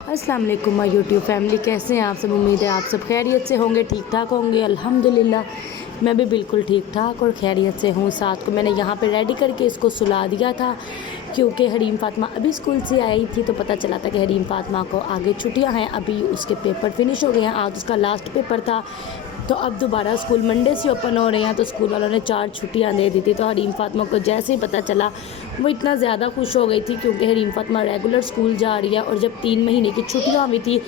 अस्सलाम वालेकुम my YouTube family, कैसे हैं आप सब। उम्मीद है आप सब खैरियत से होंगे, ठीक ठाक होंगे। अल्हम्दुलिल्लाह मैं भी बिल्कुल ठीक ठाक और खैरियत से हूँ। साथ को मैंने यहाँ पे रेडी करके इसको सुला दिया था क्योंकि हरीम फ़ातिमा अभी स्कूल से आई थी तो पता चला था कि हरीम फ़ातिमा को आगे छुट्टियाँ हैं। अभी उसके पेपर फिनिश हो गए हैं, आज उसका लास्ट पेपर था। तो अब दोबारा स्कूल मंडे से ओपन हो रहे हैं, तो स्कूल वालों ने 4 छुट्टियाँ दे दी थी। तो हरीम फ़ातिमा को जैसे ही पता चला वो इतना ज़्यादा खुश हो गई थी क्योंकि हरीम फ़ातिमा रेगुलर स्कूल जा रही है और जब 3 महीने की छुट्टियाँ हुई थी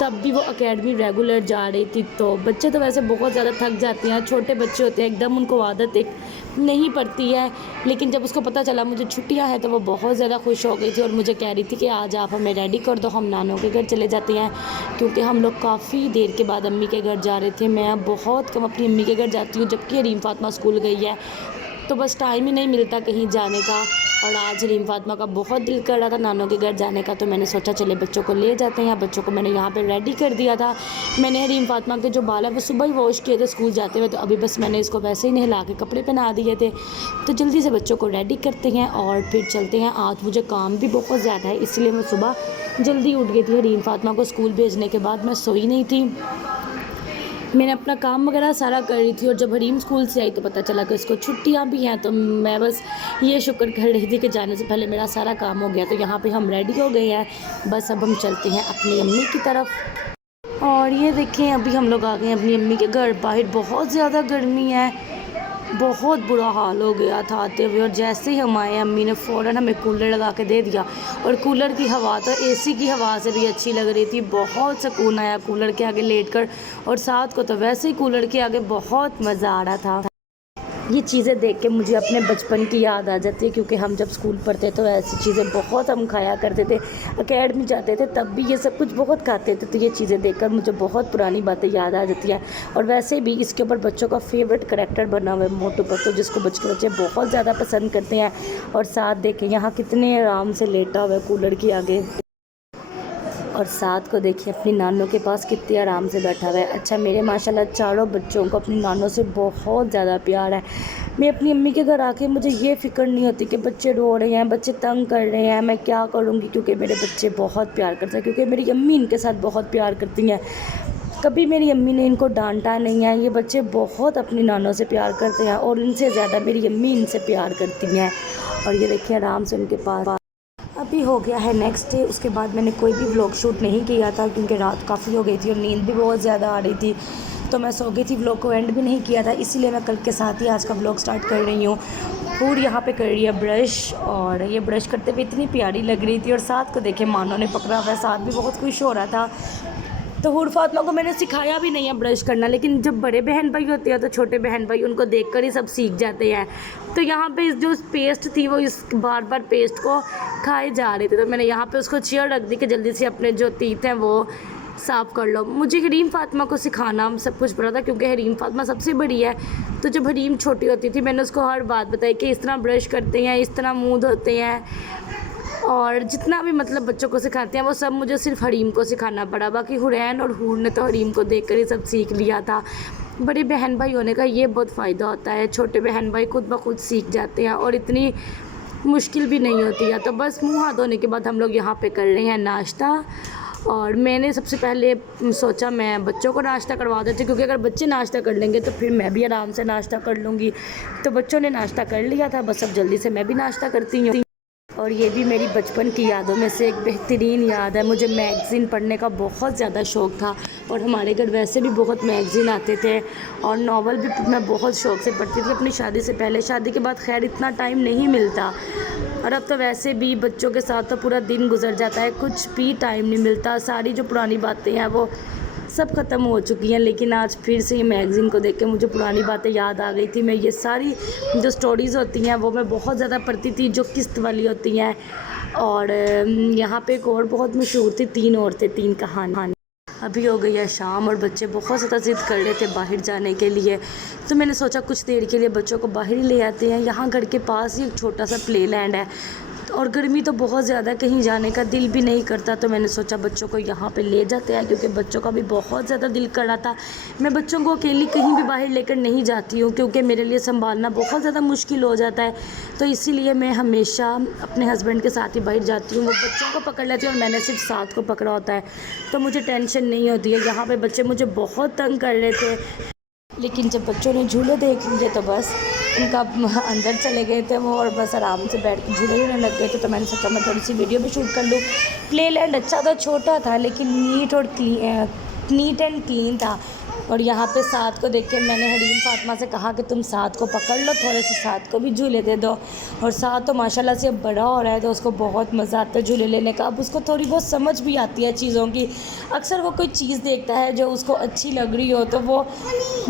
तब भी वो एकेडमी रेगुलर जा रही थी। तो बच्चे तो वैसे बहुत ज़्यादा थक जाते हैं, छोटे बच्चे होते हैं, एकदम उनको आदत एक नहीं पड़ती है। लेकिन जब उसको पता चला मुझे छुट्टियां हैं तो वो बहुत ज़्यादा खुश हो गई थी और मुझे कह रही थी कि आज आप हमें रेडी कर दो, हम नानों के घर चले जाते हैं। क्योंकि हम लोग काफ़ी देर के बाद अम्मी के घर जा रहे थे। मैं बहुत कम अपनी अम्मी के घर जाती हूँ, जबकि हरीम फ़ातिमा स्कूल गई है तो बस टाइम ही नहीं मिलता कहीं जाने का। और आज हरीम फ़ातिमा का बहुत दिल कर रहा था नानों के घर जाने का, तो मैंने सोचा चले बच्चों को ले जाते हैं। बच्चों को मैंने यहाँ पे रेडी कर दिया था। मैंने हरीम फ़ातिमा के जो बाल है वो सुबह ही वॉश किए थे स्कूल जाते हुए, तो अभी बस मैंने इसको वैसे ही नहला के कपड़े पहना दिए थे। तो जल्दी से बच्चों को रेडी करते हैं और फिर चलते हैं। आज मुझे काम भी बहुत ज़्यादा है, इसलिए मैं सुबह जल्दी उठ गई थी। हरीम फ़ातिमा को स्कूल भेजने के बाद मैं सोई नहीं थी, मैंने अपना काम वगैरह सारा कर रही थी। और जब हरीम स्कूल से आई तो पता चला कि उसको छुट्टियां भी हैं, तो मैं बस ये शुक्र कर रही थी कि जाने से पहले मेरा सारा काम हो गया। तो यहाँ पे हम रेडी हो गए हैं, बस अब हम चलते हैं अपनी अम्मी की तरफ। और ये देखें अभी हम लोग आ गए हैं अपनी अम्मी के घर। बाहर बहुत ज़्यादा गर्मी है, बहुत बुरा हाल हो गया था आते हुए। और जैसे ही हम आए अम्मी ने फ़ौरन हमें कूलर लगा के दे दिया। और कूलर की हवा तो एसी की हवा से भी अच्छी लग रही थी, बहुत सुकून आया कूलर के आगे लेट कर। और साथ को तो वैसे ही कूलर के आगे बहुत मज़ा आ रहा था। ये चीज़ें देख के मुझे अपने बचपन की याद आ जाती है, क्योंकि हम जब स्कूल पढ़ते तो ऐसी चीज़ें बहुत हम खाया करते थे। एकेडमी जाते थे तब भी ये सब कुछ बहुत खाते थे, तो ये चीज़ें देखकर मुझे बहुत पुरानी बातें याद आ जाती हैं। और वैसे भी इसके ऊपर बच्चों का फेवरेट करैक्टर बना हुआ है मोटू पतलू, जिसको बच्चे बहुत ज़्यादा पसंद करते हैं। और साथ देखें यहाँ कितने आराम से लेटा हुआ है कूलर के आगे। और साथ को देखिए अपनी नानों के पास कितने आराम से बैठा हुआ है। अच्छा मेरे माशाल्लाह चारों बच्चों को अपनी नानों से बहुत ज़्यादा प्यार है। मैं अपनी अम्मी के घर आके मुझे ये फ़िक्र नहीं होती कि बच्चे रो रहे हैं, बच्चे तंग कर रहे हैं, मैं क्या करूँगी, क्योंकि मेरे बच्चे बहुत प्यार करते हैं। क्योंकि मेरी अम्मी इनके साथ बहुत प्यार करती हैं, कभी मेरी अम्मी ने इनको डांटा नहीं है। ये बच्चे बहुत अपनी नानों से प्यार करते हैं और इनसे ज़्यादा मेरी अम्मी इनसे प्यार करती हैं। और ये देखिए आराम से उनके पास। अभी हो गया है नेक्स्ट डे। उसके बाद मैंने कोई भी व्लॉग शूट नहीं किया था क्योंकि रात काफ़ी हो गई थी और नींद भी बहुत ज़्यादा आ रही थी, तो मैं सो गई थी। व्लॉग को एंड भी नहीं किया था, इसीलिए मैं कल के साथ ही आज का व्लॉग स्टार्ट कर रही हूँ। पूरी यहाँ पे कर रही है ब्रश, और ये ब्रश करते हुए इतनी प्यारी लग रही थी। और साथ को देखे मानो ने पकड़ा हुआ है, साथ भी बहुत खुश हो रहा था। तो हूर फातिमा को मैंने सिखाया भी नहीं है ब्रश करना, लेकिन जब बड़े बहन भाई होते हैं तो छोटे बहन भाई उनको देखकर ही सब सीख जाते हैं। तो यहाँ पे जो पेस्ट थी वो इस बार बार पेस्ट को खाए जा रहे थे, तो मैंने यहाँ पे उसको चेयर रख दी कि जल्दी से अपने जो टीथ हैं वो साफ़ कर लो। मुझे हरीम फातिमा को सिखाना सब कुछ पड़ा था क्योंकि हरीम फातिमा सबसे बड़ी है। तो जब हरीम छोटी होती थी मैंने उसको हर बात बताई कि इस तरह ब्रश करते हैं, इस तरह मुँह धोते हैं। और जितना भी मतलब बच्चों को सिखाते हैं वो सब मुझे सिर्फ हरीम को सिखाना पड़ा। बाकी हुरैन और हूर ने तो हरीम को देखकर ही सब सीख लिया था। बड़े बहन भाई होने का ये बहुत फ़ायदा होता है, छोटे बहन भाई खुद ब खुद सीख जाते हैं और इतनी मुश्किल भी नहीं होती है। तो बस मुँह हाथ धोने के बाद हम लोग यहाँ पे कर रहे हैं नाश्ता। और मैंने सबसे पहले सोचा मैं बच्चों को नाश्ता करवा देती, क्योंकि अगर बच्चे नाश्ता कर लेंगे तो फिर मैं भी आराम से नाश्ता कर लूँगी। तो बच्चों ने नाश्ता कर लिया था, बस अब जल्दी से मैं भी नाश्ता करती हूँ। और ये भी मेरी बचपन की यादों में से एक बेहतरीन याद है। मुझे मैगज़ीन पढ़ने का बहुत ज़्यादा शौक़ था और हमारे घर वैसे भी बहुत मैगज़ीन आते थे। और नावल भी मैं बहुत शौक़ से पढ़ती थी अपनी शादी से पहले। शादी के बाद खैर इतना टाइम नहीं मिलता, और अब तो वैसे भी बच्चों के साथ तो पूरा दिन गुजर जाता है, कुछ भी टाइम नहीं मिलता। सारी जो पुरानी बातें हैं वो सब ख़त्म हो चुकी हैं। लेकिन आज फिर से ये मैगज़ीन को देख के मुझे पुरानी बातें याद आ गई थी। मैं ये सारी जो स्टोरीज़ होती हैं वो मैं बहुत ज़्यादा पढ़ती थी, जो किस्त वाली होती हैं। और यहाँ पे एक और बहुत मशहूर थी, 3 औरतें 3 कहानी। अभी हो गई है शाम और बच्चे बहुत ज़्यादा ज़िद कर रहे थे बाहर जाने के लिए, तो मैंने सोचा कुछ देर के लिए बच्चों को बाहर ही ले आते हैं। यहाँ घर के पास ही एक छोटा सा प्ले लैंड है, और गर्मी तो बहुत ज़्यादा, कहीं जाने का दिल भी नहीं करता। तो मैंने सोचा बच्चों को यहाँ पे ले जाते हैं, क्योंकि बच्चों का भी बहुत ज़्यादा दिल कर रहा था। मैं बच्चों को अकेली कहीं भी बाहर लेकर नहीं जाती हूँ, क्योंकि मेरे लिए संभालना बहुत ज़्यादा मुश्किल हो जाता है। तो इसीलिए मैं हमेशा अपने हस्बैंड के साथ ही बाहर जाती हूँ। वो बच्चों को पकड़ लेती है और मैंने सिर्फ साथ को पकड़ा होता है, तो मुझे टेंशन नहीं होती है। यहाँ पर बच्चे मुझे बहुत तंग कर रहे थे, लेकिन जब बच्चों ने झूले देख लिए तो बस उनका अंदर चले गए थे वो, और बस आराम से बैठ के झूले लेने लग गए थे। तो मैंने सोचा मैं थोड़ी सी वीडियो भी शूट कर लूँ। प्ले लैंड अच्छा था, छोटा था, लेकिन नीट एंड क्लीन था। और यहाँ पे साथ को देख के मैंने हरीम फातिमा से कहा कि तुम साथ को पकड़ लो, थोड़े से साथ को भी झूले दे दो। और साथ तो माशाल्लाह से अब बड़ा हो रहा है, तो उसको बहुत मज़ा आता है झूले लेने का। अब उसको थोड़ी बहुत समझ भी आती है चीज़ों की। अक्सर वो कोई चीज़ देखता है जो उसको अच्छी लग रही हो, तो वो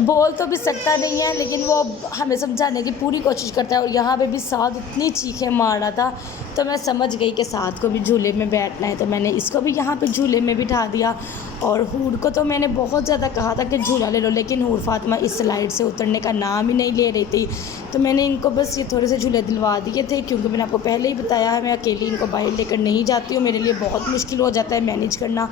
बोल तो भी सकता नहीं है, लेकिन वो हमें समझाने की पूरी कोशिश करता है। और यहाँ पे भी साथ इतनी चीखें मार रहा था, तो मैं समझ गई कि साथ को भी झूले में बैठना है, तो मैंने इसको भी यहाँ पे झूले में बिठा दिया। और हूर को तो मैंने बहुत ज़्यादा कहा था कि झूला ले लो, लेकिन हूर फातिमा इस स्लाइड से उतरने का नाम ही नहीं ले रही थी। तो मैंने इनको बस ये थोड़े से झूले दिलवा दिए थे, क्योंकि मैंने आपको पहले ही बताया है मैं अकेली इनको बाहर लेकर नहीं जाती हूँ। मेरे लिए बहुत मुश्किल हो जाता है मैनेज करना,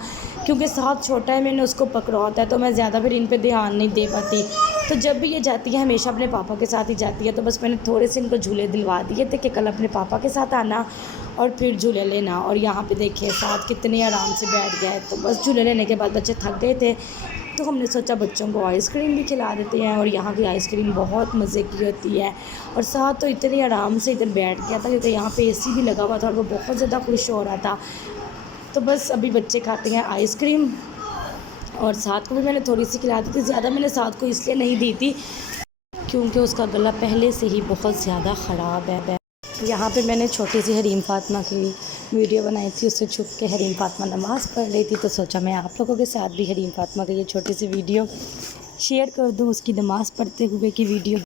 क्योंकि साथ छोटा है, मैंने उसको पकड़ा होता है, तो मैं ज़्यादा फिर इन पर ध्यान नहीं दे पाती। तो जब भी ये जाती है हमेशा अपने पापा के साथ ही जाती है। तो बस मैंने थोड़े से इनको झूले दिलवा दिए थे कि कल अपने पापा के साथ आना और फिर झूले लेना। और यहाँ पे देखिए साथ कितने आराम से बैठ गए। तो बस झूले लेने के बाद बच्चे थक गए थे, तो हमने सोचा बच्चों को आइसक्रीम भी खिला देते हैं। और यहाँ की आइसक्रीम बहुत मज़े की होती है। और साथ तो इतने आराम से इधर बैठ गया था, क्योंकि यहाँ पे एसी भी लगा हुआ था और वो बहुत ज़्यादा खुश हो रहा था। तो बस अभी बच्चे खाते हैं आइसक्रीम, और साथ को भी मैंने थोड़ी सी खिला दी थी। ज़्यादा मैंने साथ को इसलिए नहीं दी थी क्योंकि उसका गला पहले से ही बहुत ज़्यादा ख़राब है। यहाँ पे मैंने छोटी सी हरीम फातिमा की वीडियो बनाई थी, उससे छुप के हरीम फातिमा नमाज़ पढ़ रही थी। तो सोचा मैं आप लोगों के साथ भी हरीम फातिमा की ये छोटी सी वीडियो शेयर कर दूँ, उसकी नमाज़ पढ़ते हुए की वीडियो।